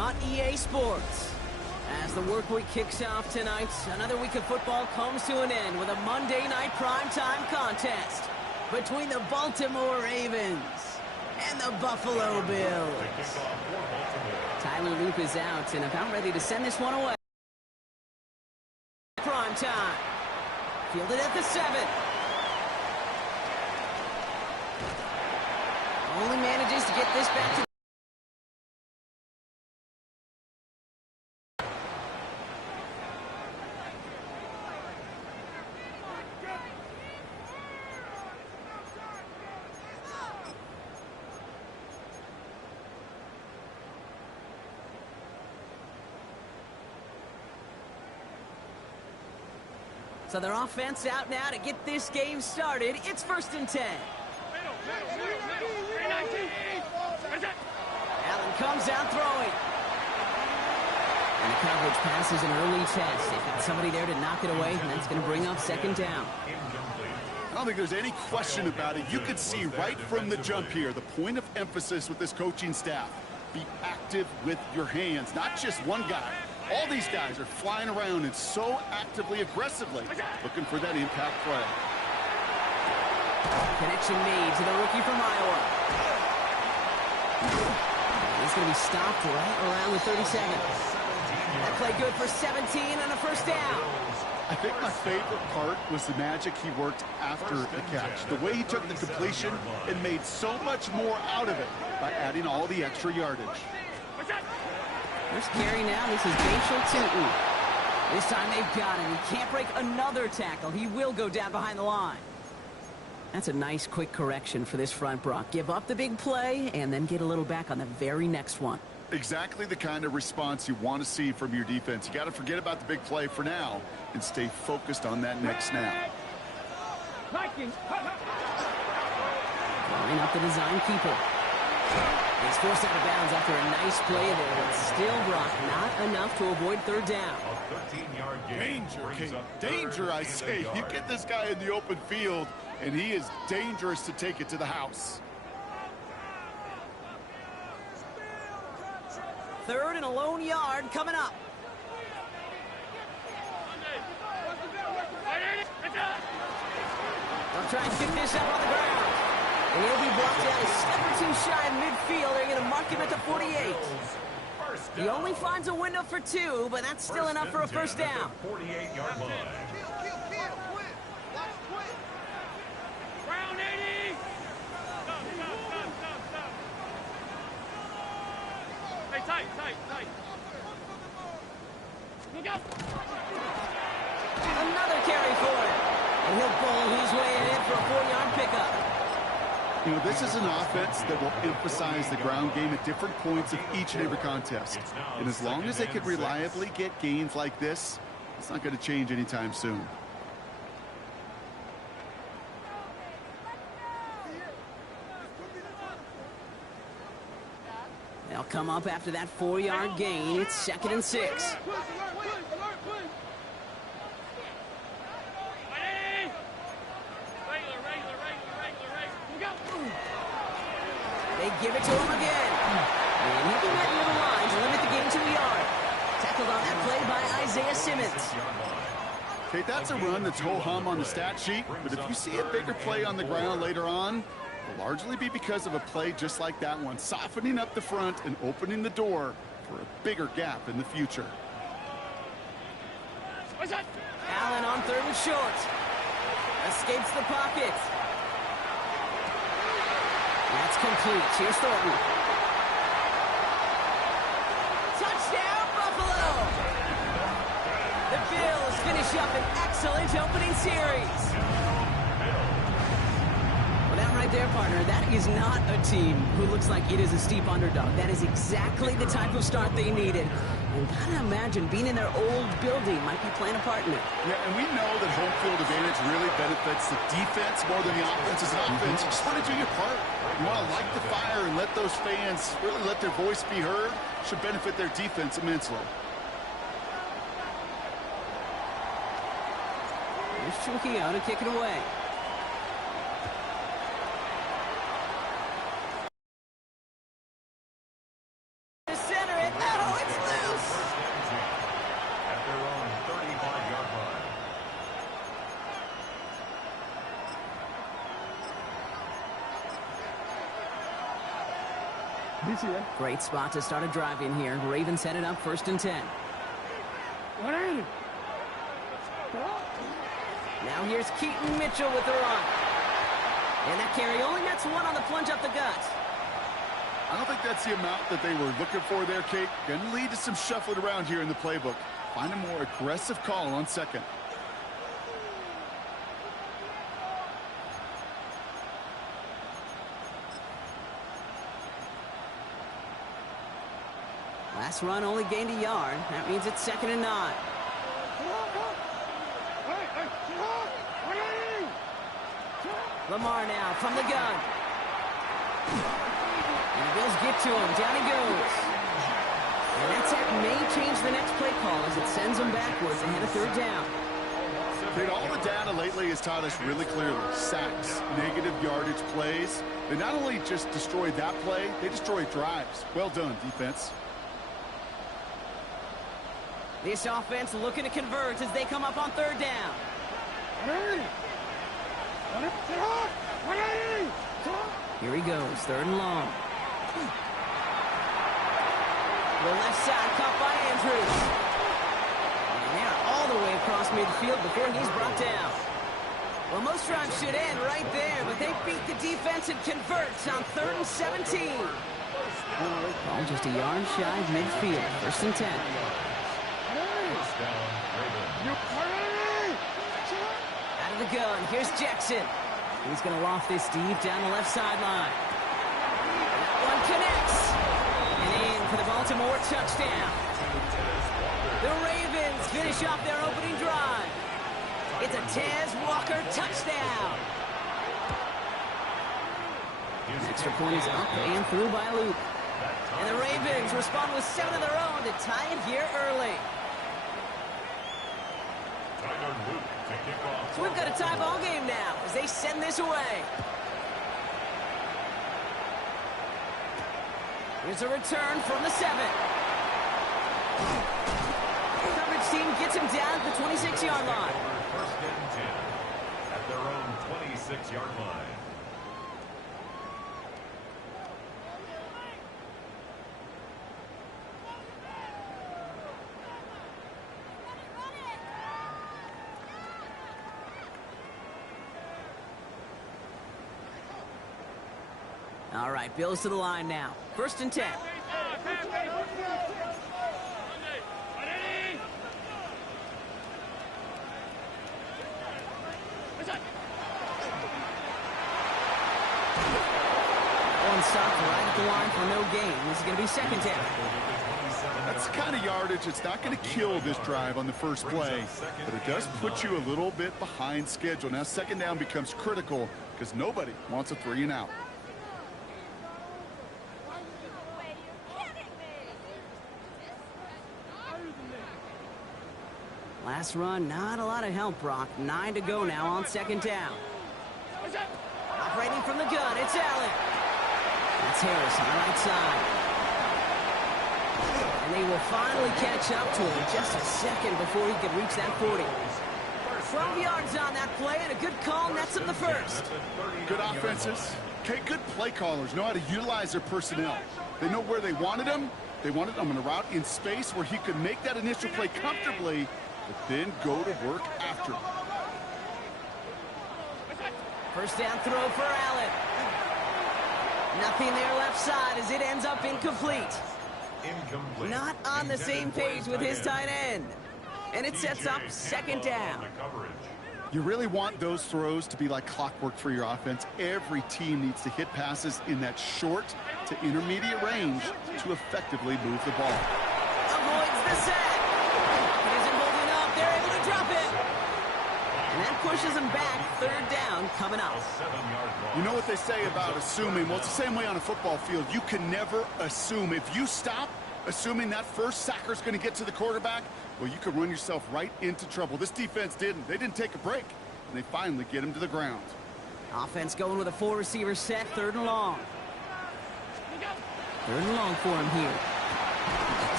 on EA Sports. As the work week kicks off tonight, another week of football comes to an end with a Monday night primetime contest between the Baltimore Ravens and the Buffalo Bills. Tyler Loop is out and about ready to send this one away. Primetime. Fielded at the 7. Only manages to get this back to So their offense out now to get this game started. It's 1st and 10. Allen comes out throwing. And the coverage passes an early test. They've got somebody there to knock it away, and that's going to bring up 2nd down. I don't think there's any question about it. You could see right from the jump here, the point of emphasis with this coaching staff. Be active with your hands, not just one guy. All these guys are flying around and so actively, aggressively looking for that impact play. Connection made to the rookie from Iowa. He's going to be stopped right around the 37. That play good for 17 and a 1st down. I think my favorite part was the magic he worked after the catch. The way he took the completion and made so much more out of it by adding all the extra yardage. First carry now, this is Bashal Tootin. This time they've got him. He can't break another tackle. He will go down behind the line. That's a nice quick correction for this front, Brock. Give up the big play and then get a little back on the very next one. Exactly the kind of response you want to see from your defense. You got to forget about the big play for now and stay focused on that next snap. Line up the design keeper. He's forced out of bounds after a nice play there, but still, Brock, not enough to avoid 3rd down. Danger, King. Danger, I say. You get this guy in the open field, and he is dangerous to take it to the house. 3rd and a lone yard coming up. They'll try and pick this up on the ground. And he'll be brought down a step or 2 shy of midfield. They're going to mark him at the 48. He only finds a window for 2, but that's still enough for a 1st down. 48-yard line. Another carry for him. And he'll bowl his way ahead for a 4-yard pickup. You know, this is an offense that will emphasize the ground game at different points of each and every contest. And as long as they can reliably get gains like this, it's not going to change anytime soon. They'll come up after that 4-yard gain. It's 2nd and 6. They give it to him again. And he'll be right near the line to limit the game to a yard. Tackled on that play by Isaiah Simmons. Okay, that's a run that's ho-hum on the stat sheet, but if you see a bigger play on the ground later on, it'll largely be because of a play just like that one, softening up the front and opening the door for a bigger gap in the future. Allen on 3rd and short. Escapes the pocket. That's complete. Here's Thornton. Touchdown, Buffalo! The Bills finish up an excellent opening series. Well, that right there, partner, that is not a team who looks like it is a steep underdog. That is exactly the type of start they needed. And gotta imagine being in their old building might be playing a part in it. Yeah, and we know that home field advantage really benefits the defense more than the offense. As an offense, you just want to do your part. You want to light the fire and let those fans really let their voice be heard. Should benefit their defense immensely. Here's Trujillo to kick it away. To center it. That'll Great spot to start a drive in here. Ravens headed up 1st and 10. Now here's Keaton Mitchell with the run. And that carry only nets one on the plunge up the gut. I don't think that's the amount that they were looking for there, Kate. Going to lead to some shuffling around here in the playbook. Find a more aggressive call on 2nd. Last run only gained a yard. That means it's 2nd and 9. Lamar now from the gun. And the Bills get to him. Down he goes. And that sack may change the next play call as it sends them backwards ahead of 3rd down. Kate, all the data lately has taught us really clearly. Sacks, negative yardage plays. They not only just destroyed that play, they destroyed drives. Well done, defense. This offense looking to convert as they come up on 3rd down. Here he goes, 3rd and long. The left side caught by Andrews. And they're all the way across midfield before he's brought down. Well, most drives should end right there, but they beat the defense and converts on 3rd and 17. Ball just a yard shy of midfield, 1st and 10. Out of the gun, here's Jackson. He's going to loft this deep down the left sideline. That one connects. And in for the Baltimore touchdown. The Ravens finish off their opening drive. It's a Tez Walker touchdown. Extra point is up and through by Luke. And the Ravens respond with 7 of their own to tie it here early. So we've got a tie ball game now as they send this away. Here's a return from the 7. The coverage team gets him down at the 26-yard line. 1st and 10 at their own 26-yard line. All right, Bills to the line now. 1st and 10. One stop right at the line for no gain. This is going to be 2nd down. That's the kind of yardage it's not going to kill this drive on the first play, but it does put you a little bit behind schedule. Now 2nd down becomes critical because nobody wants a 3 and out. Last run, not a lot of help, Brock. 9 to go now on 2nd down. Operating from the gun, it's Allen. That's Harris on the right side. And they will finally catch up to him just a second before he could reach that 40. 12 yards on that play, and a good call nets him the 1st. Good offenses. Okay, good play callers know how to utilize their personnel. They know where they wanted him. They wanted him on a route in space where he could make that initial play comfortably, but then go to work after. 1st down throw for Allen. Nothing there left side as it ends up incomplete. Not on the same page with his tight end. And it sets up 2nd down. You really want those throws to be like clockwork for your offense. Every team needs to hit passes in that short to intermediate range to effectively move the ball. Avoids the sack. It isn't holding up. They're able to drop it. And that pushes them back. 3rd down coming up. You know what they say about assuming? Well, it's the same way on a football field. You can never assume. If you stop assuming that first sacker's going to get to the quarterback, well, you could run yourself right into trouble. This defense didn't. They didn't take a break, and they finally get him to the ground. Offense going with a 4-receiver set, 3rd and long. 3rd and long for him here.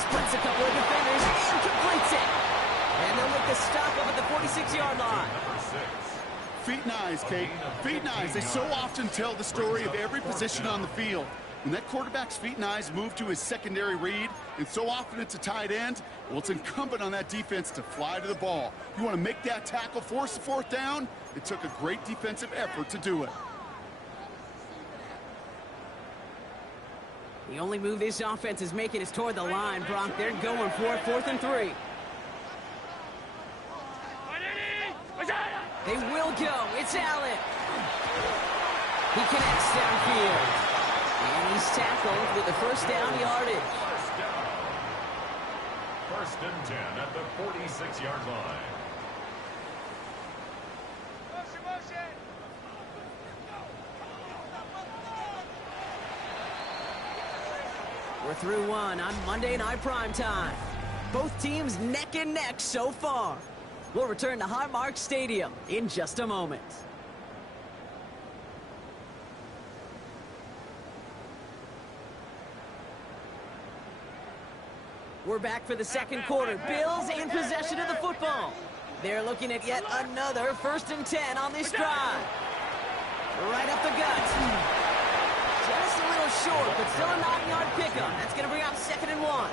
Splits a couple of defenders and completes it. And they'll make the stop up at the 46-yard line. Feet and eyes, Kate. Feet and eyes. They so often tell the story of every position on the field. When that quarterback's feet and eyes move to his secondary read, and so often it's a tight end, well, it's incumbent on that defense to fly to the ball. You want to make that tackle, force the fourth down? It took a great defensive effort to do it. The only move this offense is making is toward the line, Brock. They're going for it, 4th and 3. They will go. It's Allen. He connects downfield. And he's tackled with the first down yardage. First and 10 at the 46-yard line. We're through one on Monday Night Primetime. Both teams neck and neck so far. We'll return to Highmark Stadium in just a moment. We're back for the second quarter. Bills in possession of the football. They're looking at yet another 1st and 10 on this drive. Right up the gut. Just a little short, but still a 9-yard pickup. That's going to bring out 2nd and 1.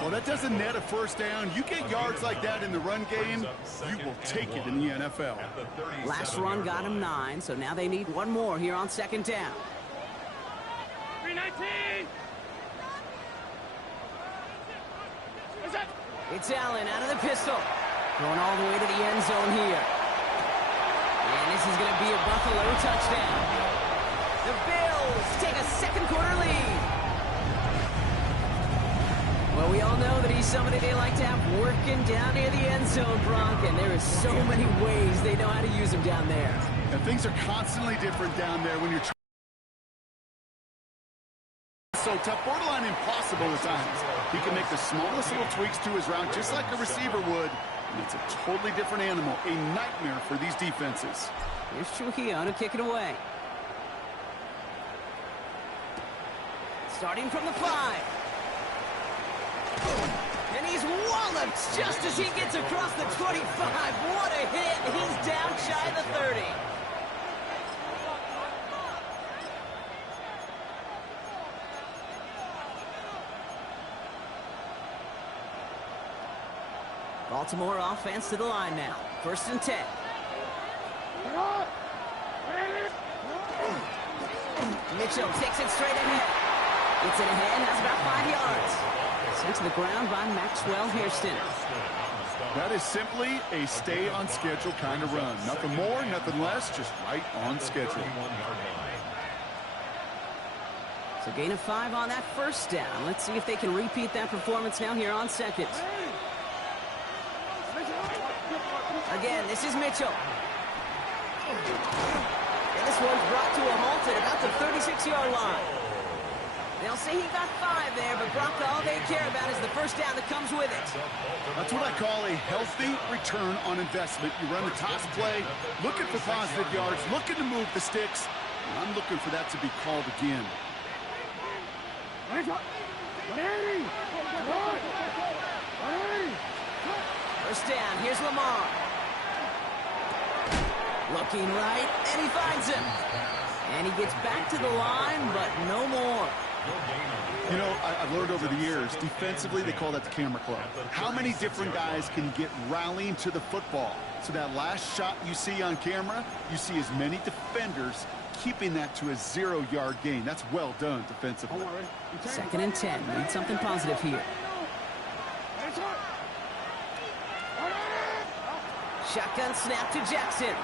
Well, that doesn't net a first down. You get yards like that in the run game, you will take it in the NFL. Last run got him 9, so now they need one more here on 2nd down. 319. It's Allen out of the pistol. Going all the way to the end zone here. And this is going to be a Buffalo touchdown. The Bills take a second quarter lead. Well, we all know that he's somebody they like to have working down near the end zone, Brock, and there is so many ways they know how to use him down there. And things are constantly different down there when you're so tough, borderline impossible at times. He can make the smallest little tweaks to his route just like a receiver would, and it's a totally different animal, a nightmare for these defenses. Here's Trujillo to kick it away. Starting from the 5. And he's walloped just as he gets across the 25. What a hit. He's down shy of the 30. Baltimore offense to the line now. 1st and 10. Mitchell takes it straight ahead. Gets it ahead, has about 5 yards. Sent to the ground by Maxwell Hairston. That is simply a stay-on-schedule kind of run. Nothing more, nothing less, just right on schedule. So gain of 5 on that first down. Let's see if they can repeat that performance now here on 2nd. Again, this is Mitchell. And this one's brought to a halt at about the 36-yard line. They'll say he got 5 there, but Brock, all they care about is the first down that comes with it. That's what I call a healthy return on investment. You run the toss play, looking for positive yards, looking to move the sticks. And I'm looking for that to be called again. First down, here's Lamar. Looking right, and he finds him. And he gets back to the line, but no more. You know, I've learned over the years, defensively, they call that the camera club. How many different guys can get rallying to the football? So that last shot you see on camera, you see as many defenders keeping that to a 0-yard gain. That's well done defensively. 2nd and 10. Need something positive here. Shotgun snap to Jackson.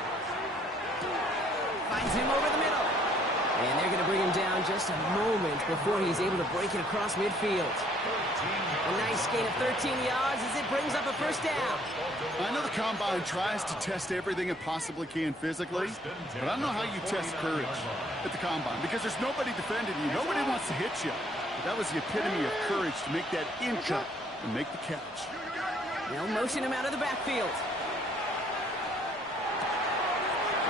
Finds him over the middle. And they're going to bring him down just a moment before he's able to break it across midfield. A nice gain of 13 yards as it brings up a first down. I know the Combine tries to test everything it possibly can physically, but I don't know how you test courage at the Combine because there's nobody defending you. Nobody wants to hit you. But that was the epitome of courage to make that in cut and make the catch. They'll motion him out of the backfield.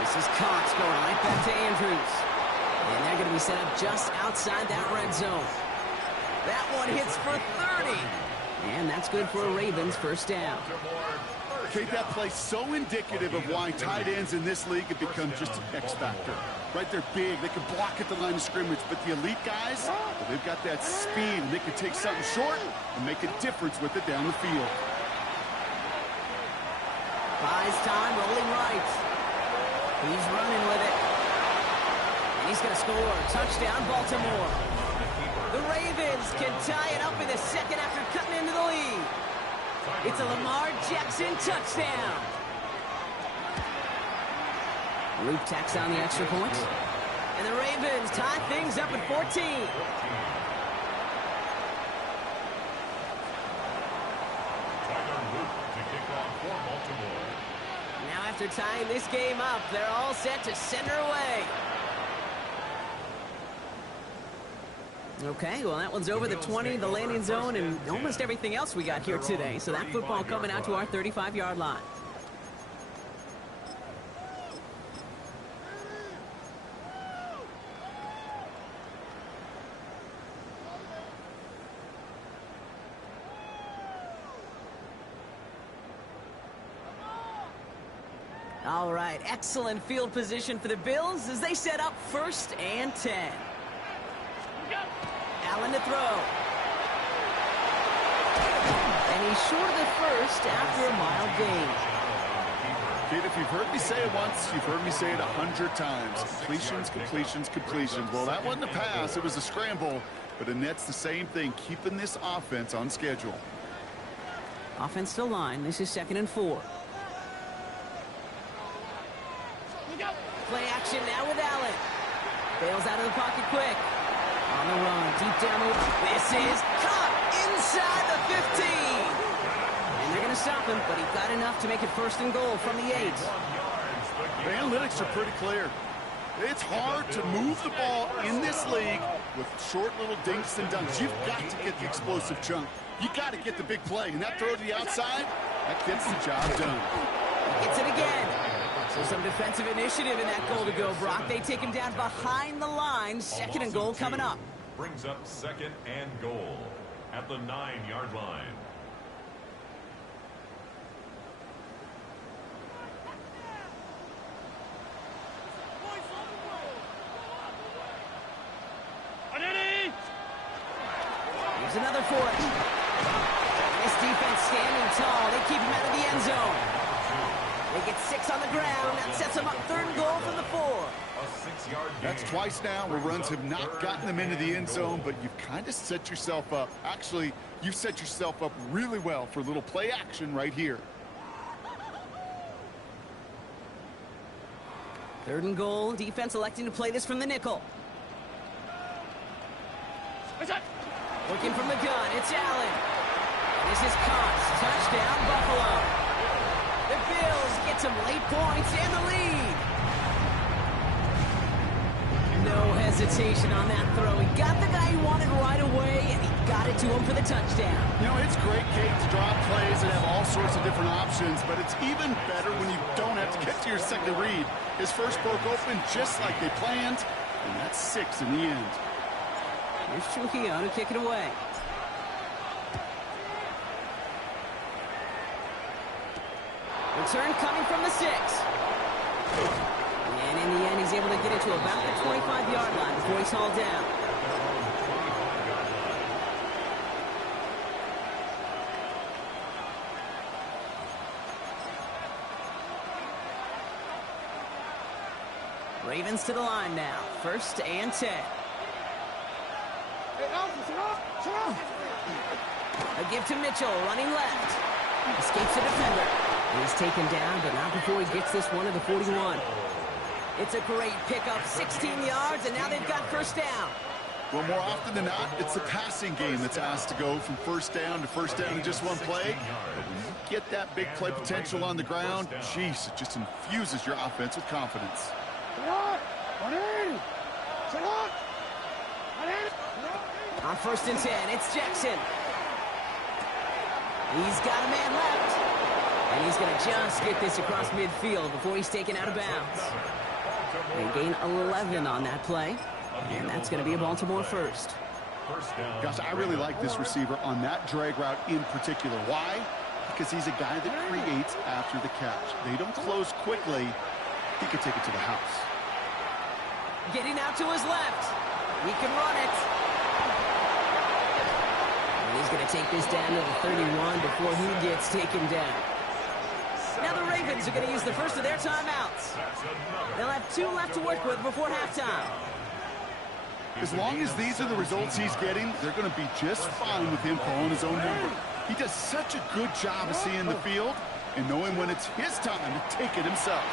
This is Cox going right back to Andrews. And they're going to be set up just outside that red zone. That one hits for 30. And that's good for a Ravens first down. Okay, that play so indicative of why tight ends in this league have become just an X factor. Right, they're big, they can block at the line of scrimmage, but the elite guys, well, they've got that speed, and they can take something short and make a difference with it down the field. Buys time, rolling right. He's running with it. And he's going to score. Touchdown, Baltimore. The Ravens can tie it up in the second after cutting into the lead. It's a Lamar Jackson touchdown. Luke tacks on the extra point. And the Ravens tie things up at 14. Now after tying this game up, they're all set to send her away. Okay, well, that one's over the 20, the landing zone, and almost everything else we got here today. So that football coming out to our 35-yard line. All right, excellent field position for the Bills as they set up 1st and 10. Allen to throw. And he's short of the first after a mild gain. Kid, if you've heard me say it once, you've heard me say it 100 times. Completions, completions, completions. Well, that wasn't a pass. It was a scramble. But Annette's the same thing, keeping this offense on schedule. Offense to line. This is 2nd and 4. Play action now with Allen. Bails out of the pocket quick. On the run, deep down. This is caught inside the 15. And they're going to stop him, but he got enough to make it 1st and goal from the 8. The analytics are pretty clear. It's hard to move the ball in this league with short little dinks and dunks. You've got to get the explosive chunk. You got to get the big play. And that throw to the outside, that gets the job done. He gets it again. So some defensive initiative in that goal to go, Brock. They take him down behind the line. 2nd and goal coming up. Brings up 2nd and goal at the 9-yard line. Here's another for it. This defense standing tall. They keep him out of the end zone. They get 6 on the ground. That sets them up 3rd and goal from the 4. That's twice now where runs have not gotten them into the end zone, but you've kind of set yourself up. Actually, you've set yourself up really well for a little play action right here. 3rd and goal. Defense electing to play this from the nickel. Looking from the gun. It's Allen. This is Cox. Touchdown, Buffalo. The Bills get some late points and the lead. No hesitation on that throw. He got the guy he wanted right away, and he got it to him for the touchdown. You know, it's great, Kate, to drop plays and have all sorts of different options, but it's even better when you don't have to get to your second read. His first broke open just like they planned, and that's 6 in the end. Here's Trujillo to kick it away. Return coming from the 6. And in the end, he's able to get it to about the 25-yard line before he's hauled down. Ravens to the line now. 1st and 10. A give to Mitchell, running left. Escapes the defender. He's taken down, but not before he gets this one to the 41. It's a great pickup, 16 yards, and now they've got 1st down. Well, more often than not, it's the passing game that's asked to go from 1st down to 1st down in just one play. But when you get that big play potential on the ground, geez, it just infuses your offense with confidence. On 1st and 10, it's Jackson. He's got a man left. And he's going to just get this across midfield before he's taken out of bounds. They gain 11 on that play. And that's going to be a Baltimore 1st. Gosh, I really like this receiver on that drag route in particular. Why? because he's a guy that creates after the catch. They don't close quickly. He could take it to the house. Getting out to his left. He can run it. And he's going to take this down to the 31 before he gets taken down. Now the Ravens are going to use the first of their timeouts. They'll have 2 left to work with before halftime. As long as these are the results he's getting, they're going to be just fine with him calling his own number. He does such a good job of seeing the field and knowing when it's his time to take it himself.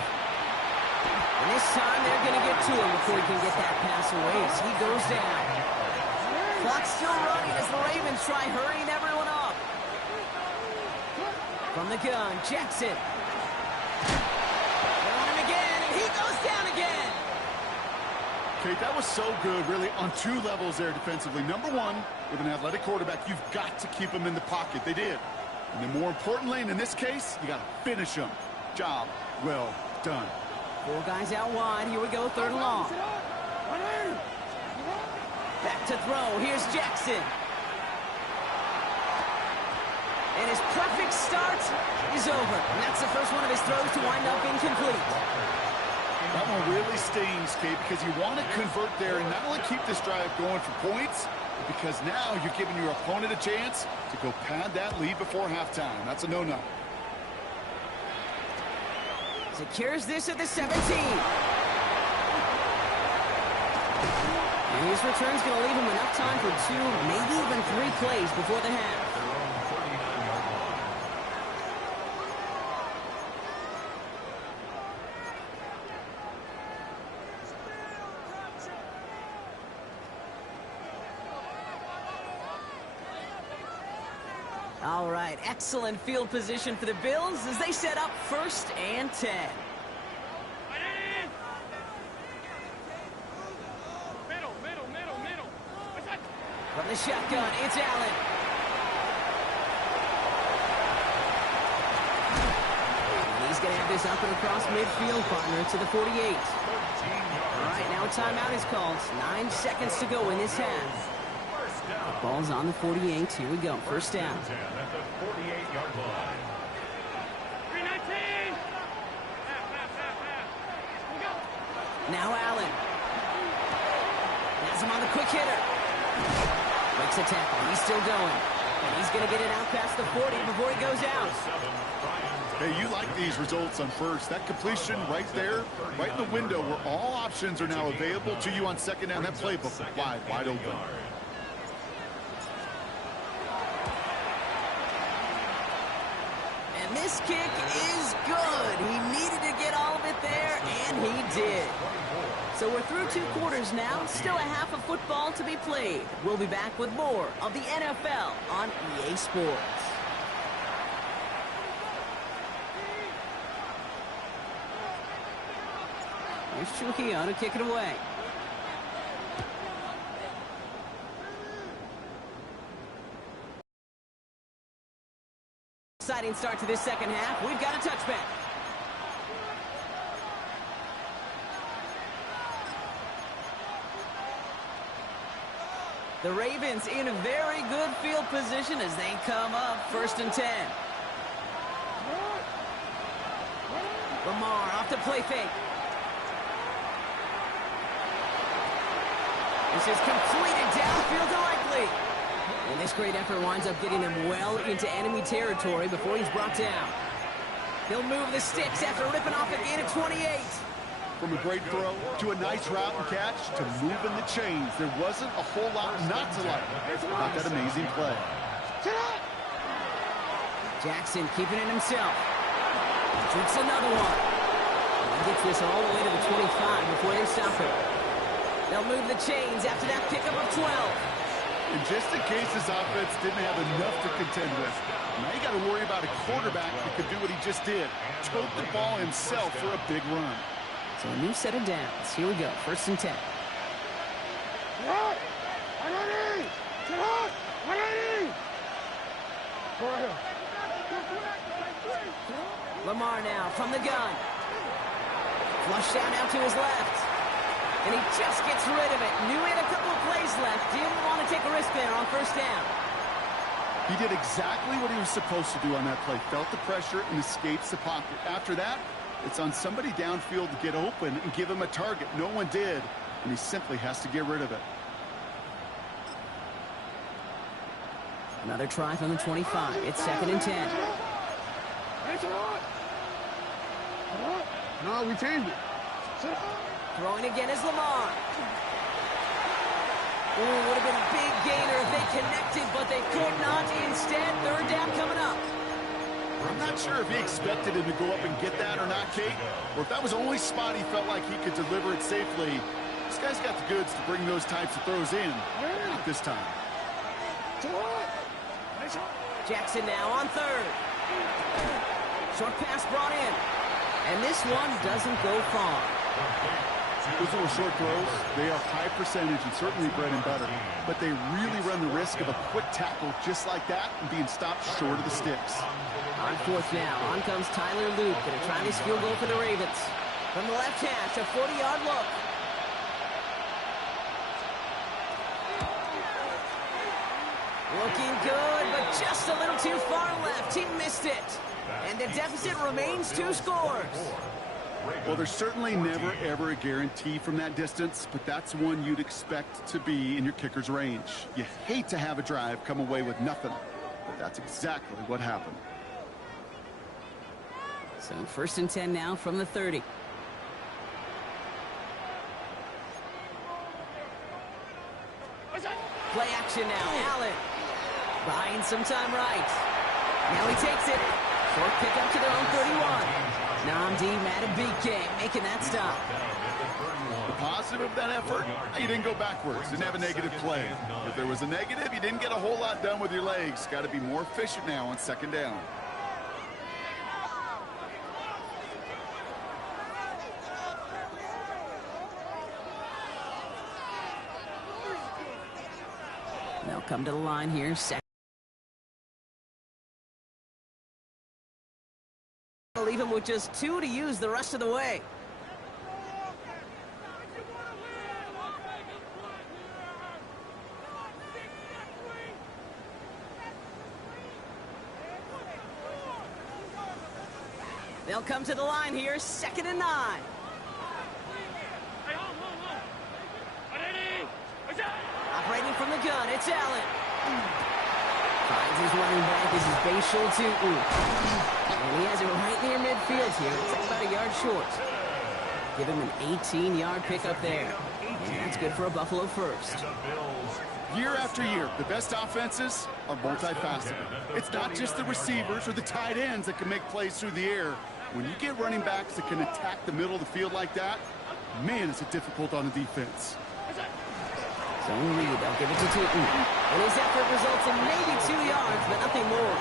And this time they're going to get to him before he can get that pass away as he goes down. Clock's still running as the Ravens try hurrying everyone up. From the gun, Jackson. They're on him again, and he goes down again. Okay, that was so good, really, on 2 levels there defensively. Number 1, with an athletic quarterback, you've got to keep him in the pocket. They did. And then more importantly, and in this case, you got to finish him. Job well done. 4 guys out wide. Here we go, 3rd and long. Back to throw. Here's Jackson. And his perfect start is over. And that's the first one of his throws to wind up incomplete. That one really stings, Kate, because you want to convert there and not only keep this drive going for points, but because now you're giving your opponent a chance to go pad that lead before halftime. That's a no-no. Secures this at the 17. And his return's going to leave him enough time for 2, maybe even 3 plays before the half. All right, excellent field position for the Bills as they set up 1st and 10. From the shotgun, it's Allen. And he's going to have this up and across midfield, partner, to the 48. All right, now a timeout is called. 9 seconds to go in this half. Ball's on the 48. Here we go. 1st down. At the 48-yard line. 319. Now Allen. Has him on the quick hitter. Makes a tackle. He's still going. And he's going to get it out past the 40 before he goes out. Hey, you like these results on 1st. That completion right there, right in the window where all options are now available to you on 2nd down. That playbook wide open. And this kick is good. He needed to get all of it there, and he did. So we're through 2 quarters now. Still a half of football to be played. We'll be back with more of the NFL on EA Sports. Here's Trujillo to kick it away. Exciting start to this 2nd half. We've got a touchback. The Ravens in a very good field position as they come up 1st and 10. Lamar off the play fake. This is completed downfield to Likely. And this great effort winds up getting him well into enemy territory before he's brought down. He'll move the sticks after ripping off a gain of 28. From a great throw to a nice route and catch to moving the chains. There wasn't a whole lot not to like about that amazing play. Jackson keeping it himself. Shoots another one. And he gets this all the way to the 25 before they stop him. They'll move the chains after that pickup of 12. And just in case this offense didn't have enough to contend with, now you got to worry about a quarterback that could do what he just did. Tote the ball himself for a big run. So a new set of downs. Here we go. 1st and 10. Lamar now from the gun. Flush down out to his left. And he just gets rid of it. Knew he had a couple of plays left. Didn't want to take a risk there on 1st down. He did exactly what he was supposed to do on that play. Felt the pressure and escapes the pocket. After that, it's on somebody downfield to get open and give him a target. No one did, and he simply has to get rid of it. Another try from the 25. It's 2nd and 10. No, we changed it. Throwing again is Lamar. Ooh, would have been a big gainer if they connected, but they could not. Instead, 3rd down coming up. I'm not sure if he expected him to go up and get that or not, Kate, or if that was the only spot he felt like he could deliver it safely. This guy's got the goods to bring those types of throws in. Not this time. Jackson now on 3rd. Short pass brought in. And this one doesn't go far. Those little short throws, they are high percentage and certainly bread and butter, but they really run the risk of a quick tackle just like that and being stopped short of the sticks. On 4th now, on comes Tyler Luke, going to try this field goal for the Ravens. From the left hash, a 40-yard look. Looking good, but just a little too far left. He missed it. And the deficit remains 2 scores. Well, there's certainly never, ever a guarantee from that distance, but that's one you'd expect to be in your kicker's range. You hate to have a drive come away with nothing, but that's exactly what happened. So 1st and 10 now from the 30. Play action now, Allen. Buying some time right. Now he takes it. Short pickup to their own 31. Namdi Matabike making that stop. The positive of that effort, you didn't go backwards, didn't have a negative play. If there was a negative, you didn't get a whole lot done with your legs. Got to be more efficient now on 2nd down. They'll come to the line here. Leave him with just 2 to use the rest of the way. They'll come to the line here, 2nd and 9. Operating from the gun, it's Allen. Finds his running back as his base shoulder to and he has it right near midfield here. It's like about a yard short. Give him an 18-yard pickup there. And that's good for a Buffalo first. Year after year, the best offenses are multifaceted. It's not just the receivers or the tight ends that can make plays through the air. When you get running backs that can attack the middle of the field like that, man, is it difficult on the defense. Zone read, they'll give it to Tootin. And his effort results in maybe 2 yards, but nothing more.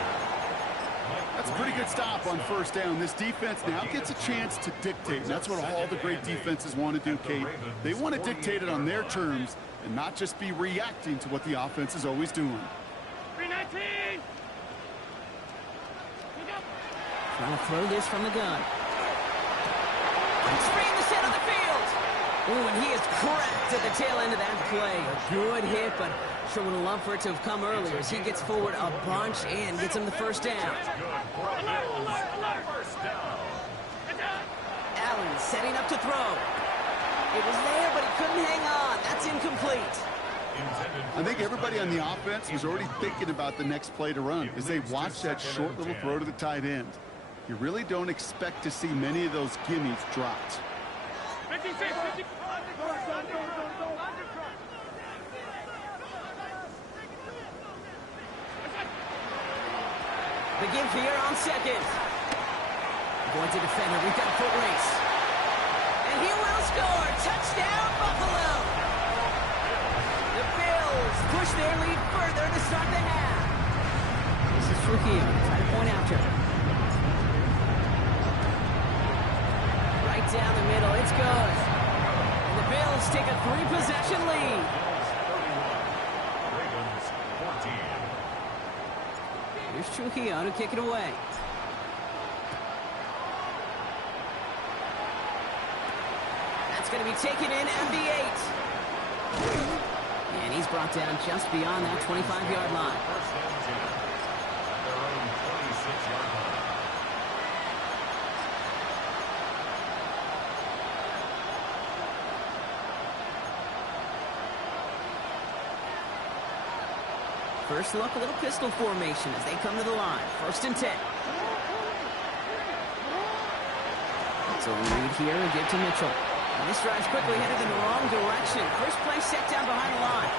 That's a pretty good stop on 1st down. This defense now gets a chance to dictate, and that's what all the great defenses want to do, Kate. They want to dictate it on their terms and not just be reacting to what the offense is always doing. 319. Trying to throw this from the gun. Spraying the center of the field. Ooh, and he is cracked at the tail end of that play. A good hit, but sure would have loved for it to have come earlier as he gets forward a bunch and gets him the 1st down. Allen setting up to throw. It was there, but he couldn't hang on. That's incomplete. I think everybody on the offense was already thinking about the next play to run as they watched that short little throw to the tight end. You really don't expect to see many of those gimmies dropped. The give here on 2nd. Going to defend it. We've got a foot race. And he will score. Touchdown, Buffalo. The Bills push their lead further to start the half. This is Trujillo. Try to point after. Right down the middle. It's good. And the Bills take a 3-possession lead. Here's Trujillo to kick it away. That's going to be taken in at the 8. And he's brought down just beyond that 25-yard line. First look, a little pistol formation as they come to the line. 1st and 10. So we read here and give to Mitchell. And this drive's quickly headed in the wrong direction. First play set down behind the line.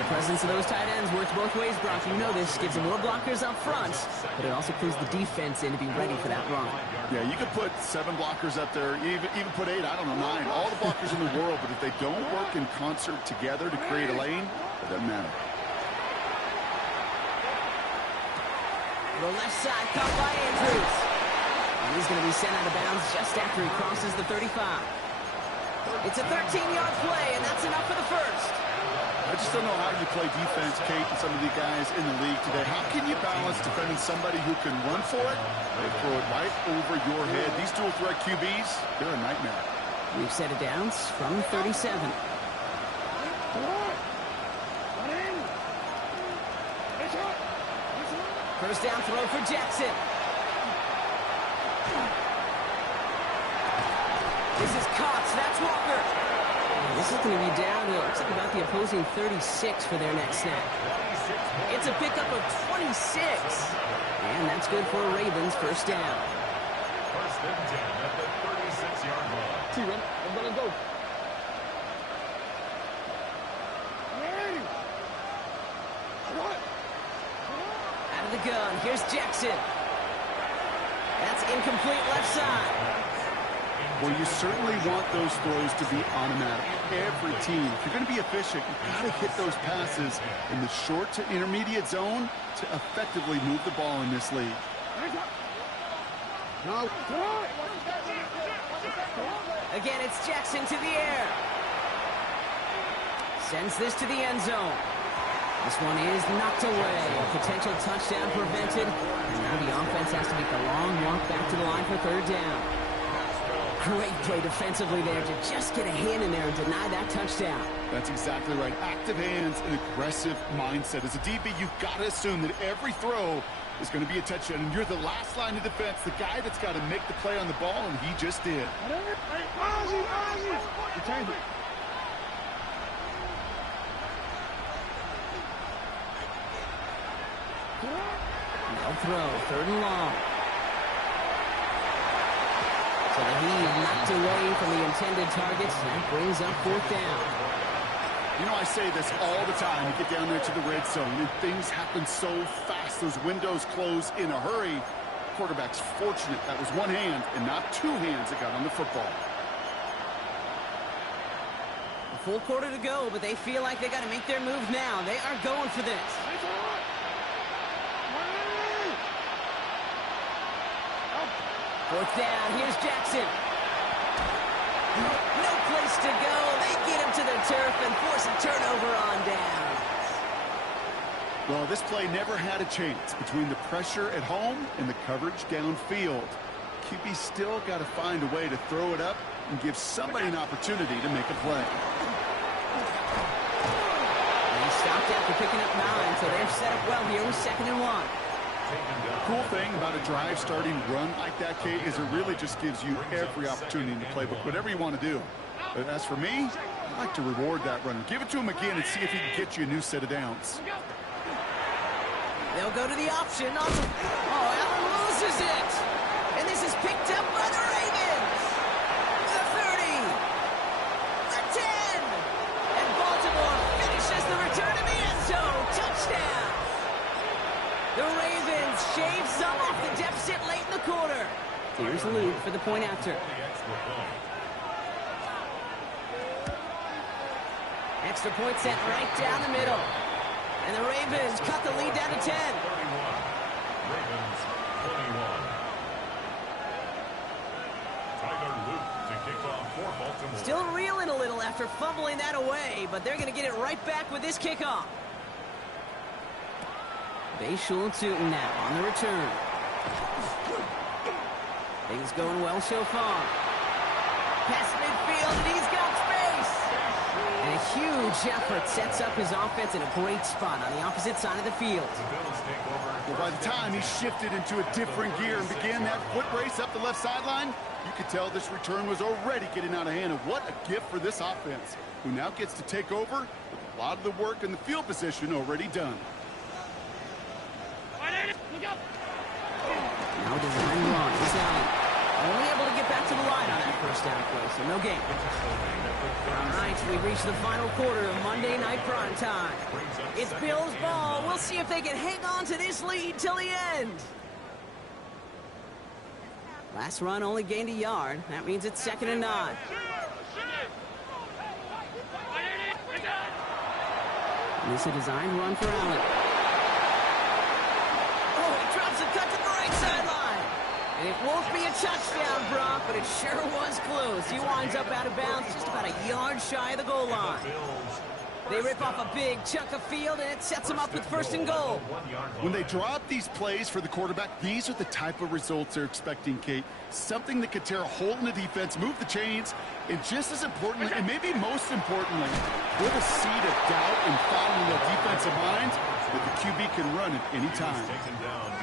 The presence of those tight ends works both ways, Brock. You know this. Gives them more blockers up front, but it also clues the defense in to be ready for that run. Yeah, you could put 7 blockers up there, even put 8, I don't know, 9. All the blockers in the world, but if they don't work in concert together to create a lane, it doesn't matter. The left side caught by Andrews. And he's going to be sent out of bounds just after he crosses the 35. It's a 13-yard play, and that's enough for the first. I just don't know how you play defense, Kate, and some of the guys in the league today. How can you balance defending somebody who can run for it and throw it right over your head? These dual threat QBs, they're a nightmare. We've set it downs from 37. First down throw for Jackson. This is Cox. That's Walker. This is going to be down to, looks like about the opposing 36 for their next snap. It's a pickup of 26. And that's good for Ravens first down. First and 10 at the 36-yard line. I'm going to go. Out of the gun. Here's Jackson. That's incomplete left side. Well, you certainly want those throws to be automatic. Every team, if you're going to be efficient, you've got to hit those passes in the short to intermediate zone to effectively move the ball in this league. Again, it's Jackson to the air. Sends this to the end zone. This one is knocked away. Potential touchdown prevented. And now the offense has to make the long walk back to the line for 3rd down. Great play defensively there to just get a hand in there and deny that touchdown. That's exactly right. Active hands and aggressive mindset. As a DB, you've got to assume that every throw is going to be a touchdown, and you're the last line of defense, the guy that's got to make the play on the ball, and he just did. No throw, 3rd and long. So the heave knocked away from the intended targets. That brings up 4th down. You know, I say this all the time. You get down there to the red zone, and things happen so fast. Those windows close in a hurry. Quarterback's fortunate that was one hand and not 2 hands that got on the football. A full quarter to go, but they feel like they got to make their move now. They are going for this. 4th down, here's Jackson. No place to go. They get him to the turf and force a turnover on down. Well, this play never had a chance between the pressure at home and the coverage downfield. QB still got to find a way to throw it up and give somebody an opportunity to make a play. And he stopped after picking up 9, so they're set up well here with 2nd and 1. Cool thing about a drive starting run like that, Kate, is it really just gives you every opportunity in the playbook, whatever you want to do. But as for me, I like to reward that runner. Give it to him again and see if he can get you a new set of downs. They'll go to the option. Oh, Allen loses it. And this is picked up by the Ravens. The 30. The 10. And Baltimore finishes the return to the end zone. Touchdown. The Ravens shave some off the deficit late in the quarter. Here's Luke for the point after. Extra point sent right down the middle. And the Ravens cut the lead down to 10. Ravens 21. Tyler Luke to kick off for Baltimore. Still reeling a little after fumbling that away, but they're going to get it right back with this kickoff. Bayshul and Tootin now on the return. Things going well so far. Past midfield, and he's got space. And a huge effort sets up his offense in a great spot on the opposite side of the field. Well, by the time he shifted into a different gear and began that foot race up the left sideline, you could tell this return was already getting out of hand. And what a gift for this offense, who now gets to take over with a lot of the work and the field position already done. Now design run. It's Allen. Only able to get back to the line on that first down play, so no gain. All right, we reach the final quarter of Monday Night Prime Time. It's Bills ball. We'll see if they can hang on to this lead till the end. Last run only gained a yard. That means it's 2nd and 9. This is a design run for Allen. Oh, he drops a cut to the right sideline. And it won't be a touchdown, Brock, but it sure was close. He winds up out of bounds just about a yard shy of the goal line. They rip off a big chunk of field, and it sets them up with 1st and goal. When they draw up these plays for the quarterback, these are the type of results they're expecting, Kate. Something that could tear a hole in the defense, move the chains, and just as importantly, and maybe most importantly, put a seed of doubt and following the defensive mind that the QB can run at any time.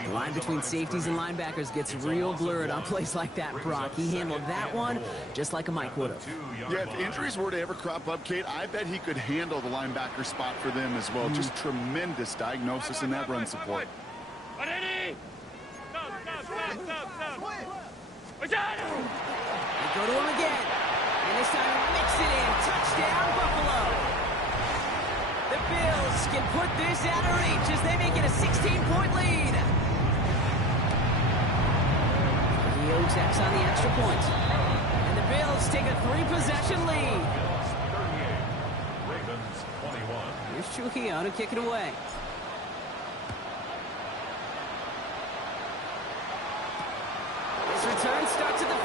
The line between safeties and linebackers gets real blurred on plays like that, Brock. He handled that one just like a Mike would have. Yeah, if injuries were to ever crop up, Kate, I bet he could handle the linebacker spot for them as well. Just tremendous diagnosis in that run support. They go to him again. And this time he mix it in. Touchdown, Buffalo. The Bills can put this out of reach as they make it a 16-point lead. He X on the extra point. And the Bills take a 3-possession lead. Ravens 21. Here's Trujillo to kick it away. His return starts at the 5.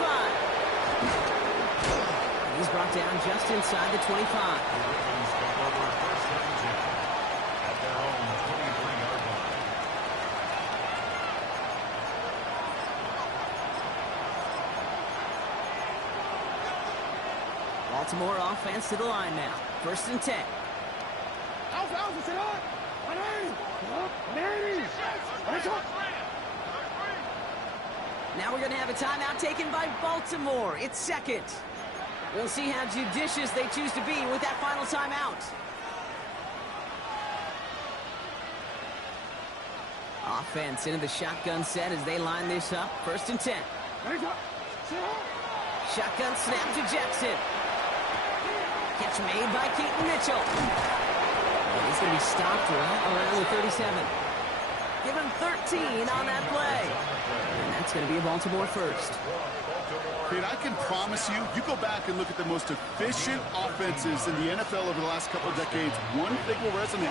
He's brought down just inside the 25. The Ravens take over 1st and 10 at their own 23-yard line. Baltimore offense to the line now. 1st and 10. Now we're going to have a timeout taken by Baltimore. It's 2nd. We'll see how judicious they choose to be with that final timeout. Offense into the shotgun set as they line this up. 1st and 10. Shotgun snap to Jackson. Catch made by Keaton Mitchell. And he's going to be stopped right around the 37. Give him 13 on that play. And that's going to be a Baltimore first. Kate, I can promise you, you go back and look at the most efficient offenses in the NFL over the last couple of decades, one thing will resonate.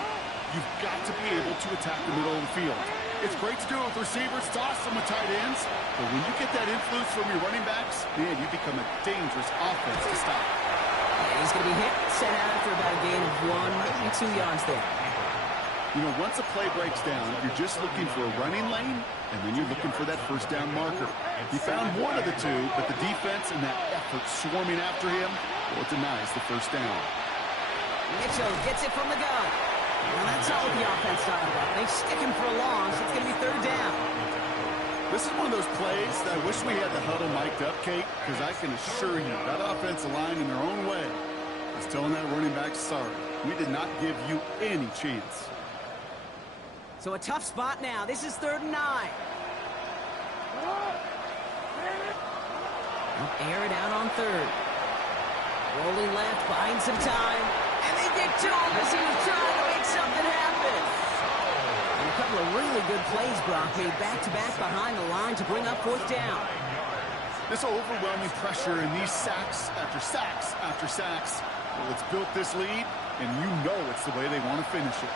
You've got to be able to attack the middle of the field. It's great to do it with receivers, toss them with tight ends, but when you get that influence from your running backs, man, you become a dangerous offense to stop. And he's going to be hit, set out after about a gain of 1, maybe 2 yards there. You know, once a play breaks down, you're just looking for a running lane, and then you're looking for that 1st down marker. He found one of the two, but the defense and that effort swarming after him, well, it denies the 1st down. Mitchell gets it from the gun. Well, that's all the offense started up. They stick him for a loss. It's going to be 3rd down. This is one of those plays that I wish we had the huddle mic'd up, Kate, because I can assure you that offensive line in their own way is telling that running back, sorry, we did not give you any chance. So a tough spot now. This is 3rd and 9. They'll air it out on 3rd. Rolling left, buying some time. And they get to him as he was trying to make something happen. And a couple of really good plays, Brock, made back-to-back behind the line to bring up 4th down. This overwhelming pressure and these sacks after sacks after sacks, well, it's built this lead, and you know it's the way they want to finish it.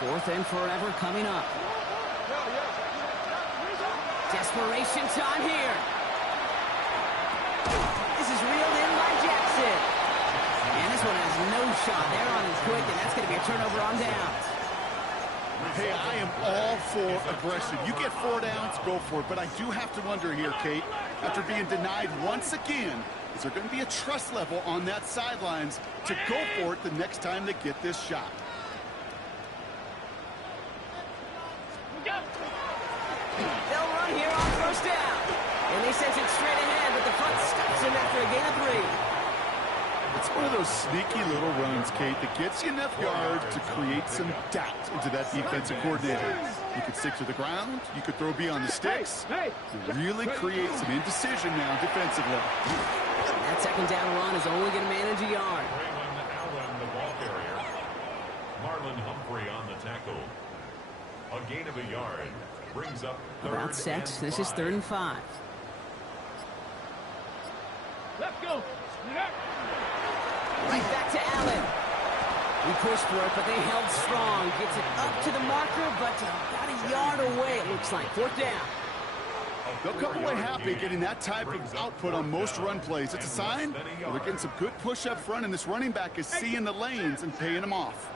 4th and forever coming up. Desperation time here. This is reeled in by Jackson. And this one has no shot. They're on him quick, and that's going to be a turnover on downs. Hey, I am all for aggression. You get 4 downs, go for it. But I do have to wonder here, Kate, after being denied once again, is there going to be a trust level on that sidelines to go for it the next time they get this shot? They'll run here on 1st down. And they sends it straight ahead, but the front stops him after a gain of 3. It's one of those sneaky little runs, Kate, that gets you enough yards to create some doubt into that defensive coordinator. You could stick to the ground. You could throw beyond the sticks. You really create some indecision now defensively. That second down run is only going to manage a yard. Allen, the ball carrier. Marlon Humphrey on the tackle. A gain of a yard. Brings up About set. This is 3rd and 5. Let's go. Right back to Allen. He pushed for it, but they held strong. Gets it up to the marker, but about a yard away, it looks like. 4th down. They'll come away happy getting that type of output on most run plays. It's a sign they're getting some good push up front, and this running back is seeing the lanes and paying them off.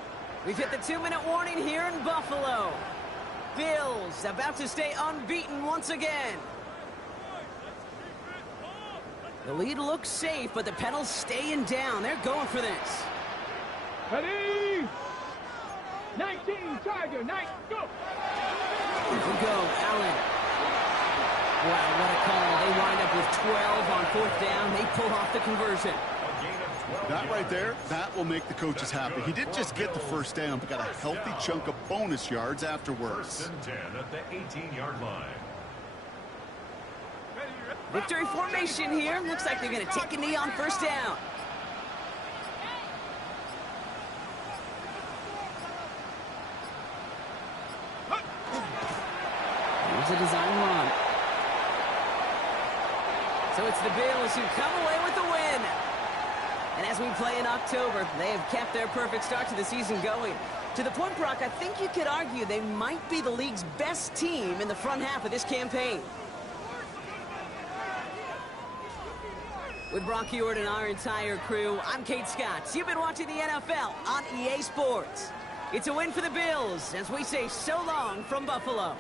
We've hit the 2-minute warning here in Buffalo. Bills about to stay unbeaten once again. The lead looks safe, but the pedals staying down. They're going for this. Ready? 19, Tiger, 9, go. Here we go, Allen. Wow, what a call. They wind up with 12 on 4th down. They pull off the conversion. That right there, that will make the coaches happy. He didn't just get the first down, but got a healthy chunk of bonus yards afterwards. 10 at the 18-yard line. Victory formation here. Looks like they're going to take a knee on 1st down. Here's a design run. So it's the Bills who come away with the win. And as we play in October, they have kept their perfect start to the season going. To the point, Brock, I think you could argue they might be the league's best team in the front half of this campaign. With Brock Ewart and our entire crew, I'm Kate Scott. You've been watching the NFL on EA Sports. It's a win for the Bills as we say so long from Buffalo.